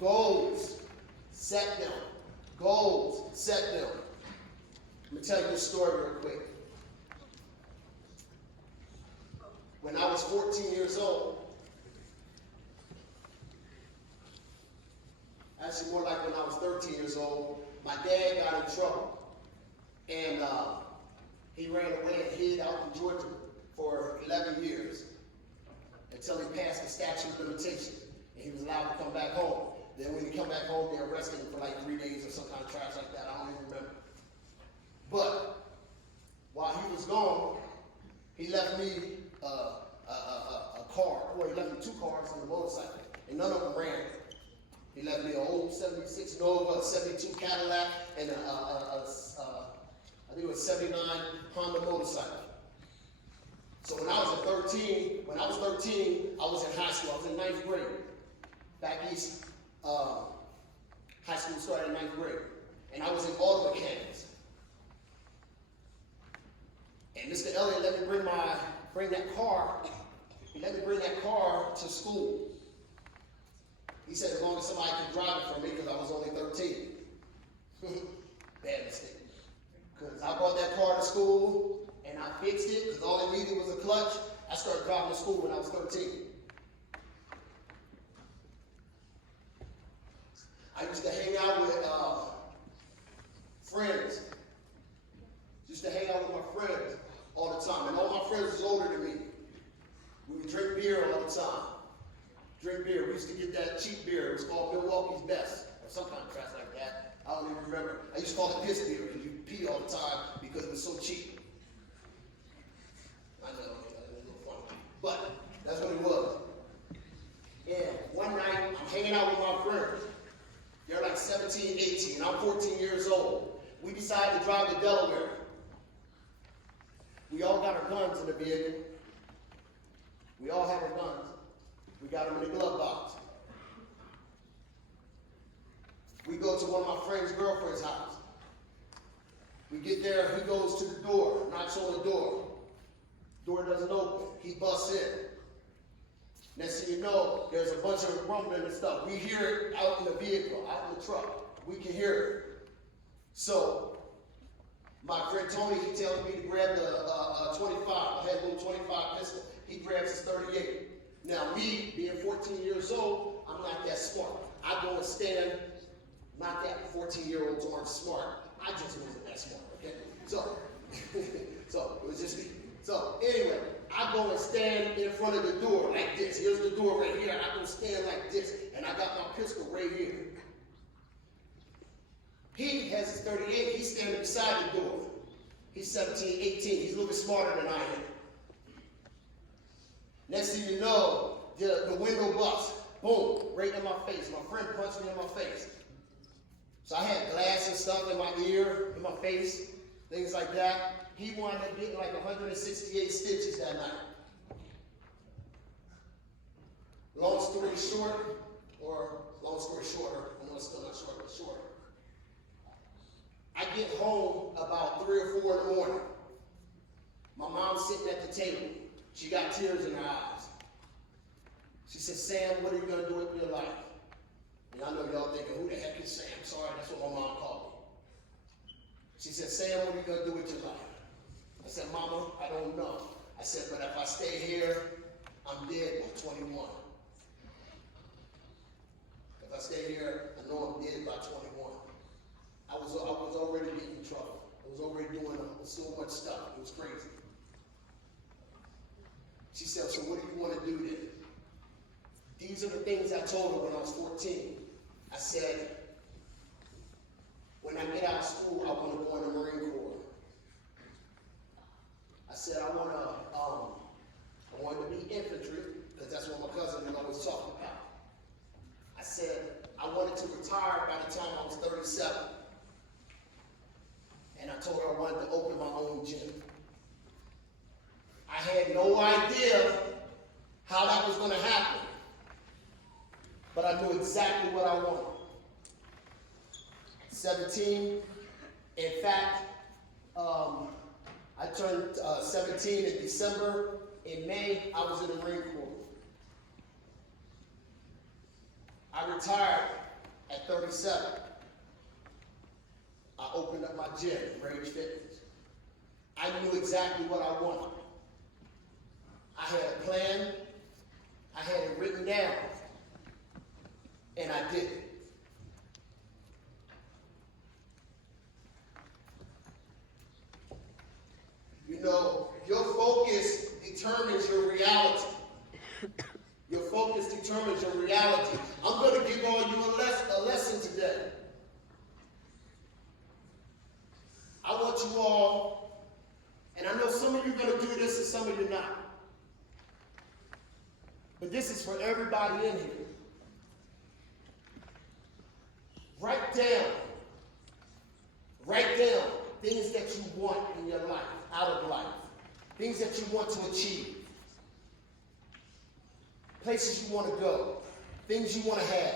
Goals, set them. Goals, set them. Let me tell you this story real quick. When I was 14 years old, actually more like when I was 13 years old, my dad got in trouble. And he ran away and hid out in Georgia for 11 years until he passed the statute of limitation. And he was allowed to come back home. Then when he come back home, they arrested him for like 3 days or some kind of trash like that. I don't even remember. But while he was gone, he left me a car. Well, he left me 2 cars and a motorcycle, and none of them ran. He left me an old 76 Nova, a 72 Cadillac, and I think it was 79 Honda motorcycle. So when I was 13, I was in high school. I was in 9th grade. Back east, high school started in 9th grade. And I was in auto mechanics. And Mr. Elliott let me bring that car. He let me bring that car to school. He said as long as somebody could drive it for me because I was only 13. Bad mistake. Because I brought that car to school and I fixed it because all it needed was a clutch. I started driving to school when I was 13. I used to hang out with friends. Used to hang out with my friends all the time. And all my friends was older than me. We would drink beer all the time. Drink beer. We used to get that cheap beer. It was called Milwaukee's Best, or some kind of trash like that. I don't even remember. I used to call it piss beer because you pee all the time because it was so cheap. I know, it's a little funny. But that's what it was. And one night, I'm hanging out with my friends. They're like 17, 18. I'm 14 years old. We decided to drive to Delaware. We all got our guns in the vehicle. We all have our guns. We got them in the glove box. We go to one of my friend's girlfriend's house. We get there, he goes to the door, knocks on the door. Door doesn't open. He busts in. Next thing you know, there's a bunch of rumbling and stuff. We hear it out in the vehicle, out in the truck. We can hear it. So, my friend Tony, he tells me to grab the 25. I had a little 25 pistol. He grabs his 38. Now, me, being 14 years old, I'm not that smart. I go and stand, not that 14-year-olds aren't smart. I just wasn't that smart, okay? So it was just me. So, anyway, I go and stand in front of the door like this. Here's the door right here. I go stand like this, and I got my pistol right here. He has his 38. He's standing beside the door. He's 17, 18. He's a little bit smarter than I am. Next thing you know, the window busts. Boom, right in my face. My friend punched me in my face. So I had glass and stuff in my ear, in my face, things like that. He wound up getting like 168 stitches that night. Long story shorter, I know it's still not short, but shorter. I get home about 3 or 4 in the morning. My mom's sitting at the table. She got tears in her eyes. She said, Sam, what are you going to do with your life? And I know y'all thinking, who the heck is Sam? Sorry, that's what my mom called me. She said, Sam, what are you going to do with your life? I said, Mama, I don't know. I said, but if I stay here, I'm dead by 21. If I stay here, I know I'm dead by 21. I was already getting in trouble. I was already doing so much stuff. It was crazy. She said, so what do you want to do then? These are the things I told her when I was 14. I said, when I get out of school, I want to go in the Marine Corps. I said, I wanted to be infantry, because that's what my cousin and I was talking about. I said, I wanted to retire by the time I was 37. And I told her I wanted to open my own gym. I had no idea how that was going to happen. But I knew exactly what I wanted. 17. In fact, I turned 17 in December. In May, I was in the Marine Corps. I retired At 37, I opened up my gym, Rage Fitness. I knew exactly what I wanted. I had a plan, I had it written down, and I did it. You know, your focus determines your reality. Your focus determines your reality. I'm going to give all you a lesson today. I want you all, and I know some of you are going to do this and some of you not. But this is for everybody in here. Write down things that you want in your life, out of life. Things that you want to achieve. Places you want to go. Things you want to have.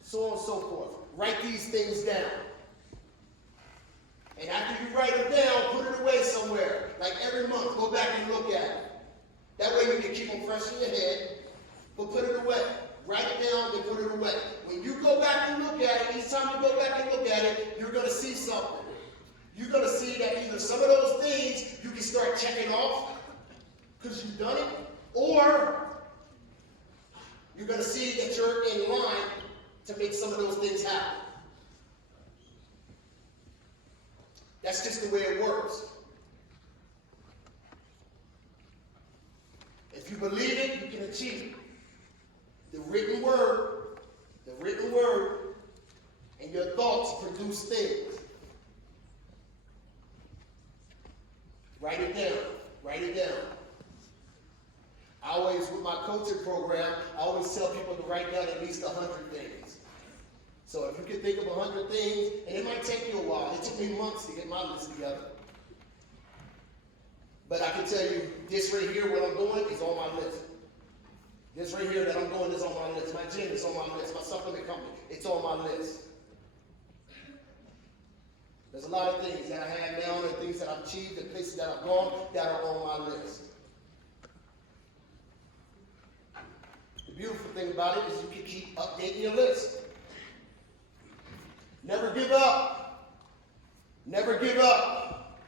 So on and so forth. Write these things down. And after you write them down, put it away somewhere. Like every month, go back and look at it. That way you can keep them fresh in your head, but put it away. Write it down, then put it away. When you go back and look at it, each time you go back and look at it, you're going to see something. You're going to see that either some of those things you can start checking off because you've done it, or you're going to see that you're in line to make some of those things happen. That's just the way it works. If you believe it, you can achieve it. The written word, and your thoughts produce things. Write it down. I always, with my coaching program, I always tell people to write down at least 100 things. So if you can think of 100 things, and it might take you a while. It took me months to get my list together. But I can tell you, this right here, what I'm doing, is on my list. This right here that I'm doing is on my list. My gym is on my list. My supplement company, it's on my list. There's a lot of things that I have now and things that I've achieved and places that I've gone that are on my list. The beautiful thing about it is you can keep updating your list. Never give up. Never give up.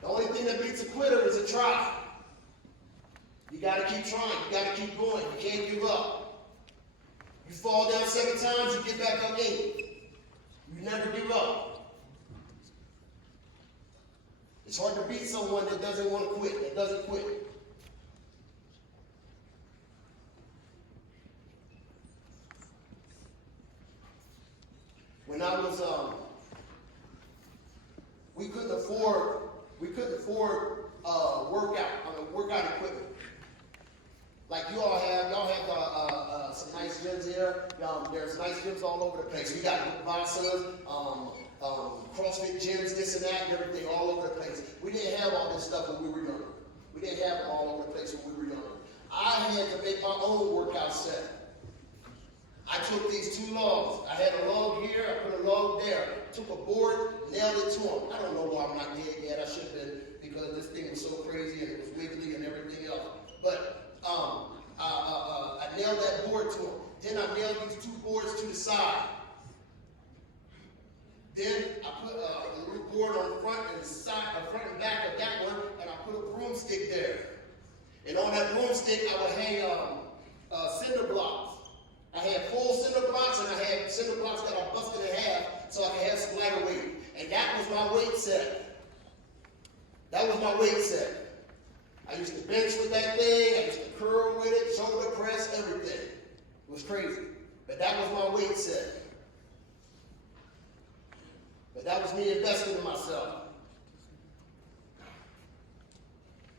The only thing that beats a quitter is a try. You got to keep trying. You got to keep going. You can't give up. You fall down 7 times, you get back up 8. You never give up. It's hard to beat someone that doesn't want to quit, that doesn't quit. When I was, we couldn't afford workout equipment. Like y'all have some nice gyms here. There's nice gyms all over the place. We got Vassas, CrossFit gyms, this and that, and everything all over the place. We didn't have all this stuff when we were younger. We didn't have it all over the place when we were younger. I had to make my own workout set. I took these 2 logs. I had a log here, I put a log there. Took a board, nailed it to them. I don't know why I'm not dead yet. I should have been, because this thing was so crazy and it was wiggly and everything else. But I nailed that board to them. Then I nailed these 2 boards to the side. Then I put a little board on the front and the side, front and back of that one, and I put a broomstick there. And on that broomstick, I would hang cinder blocks. I had full cinder blocks, and I had cinder blocks that I busted in half so I could have some lighter weight. And that was my weight set. That was my weight set. I used to bench with that thing. I used to curl with it, shoulder press, everything. It was crazy. But that was my weight set. But that was me investing in myself.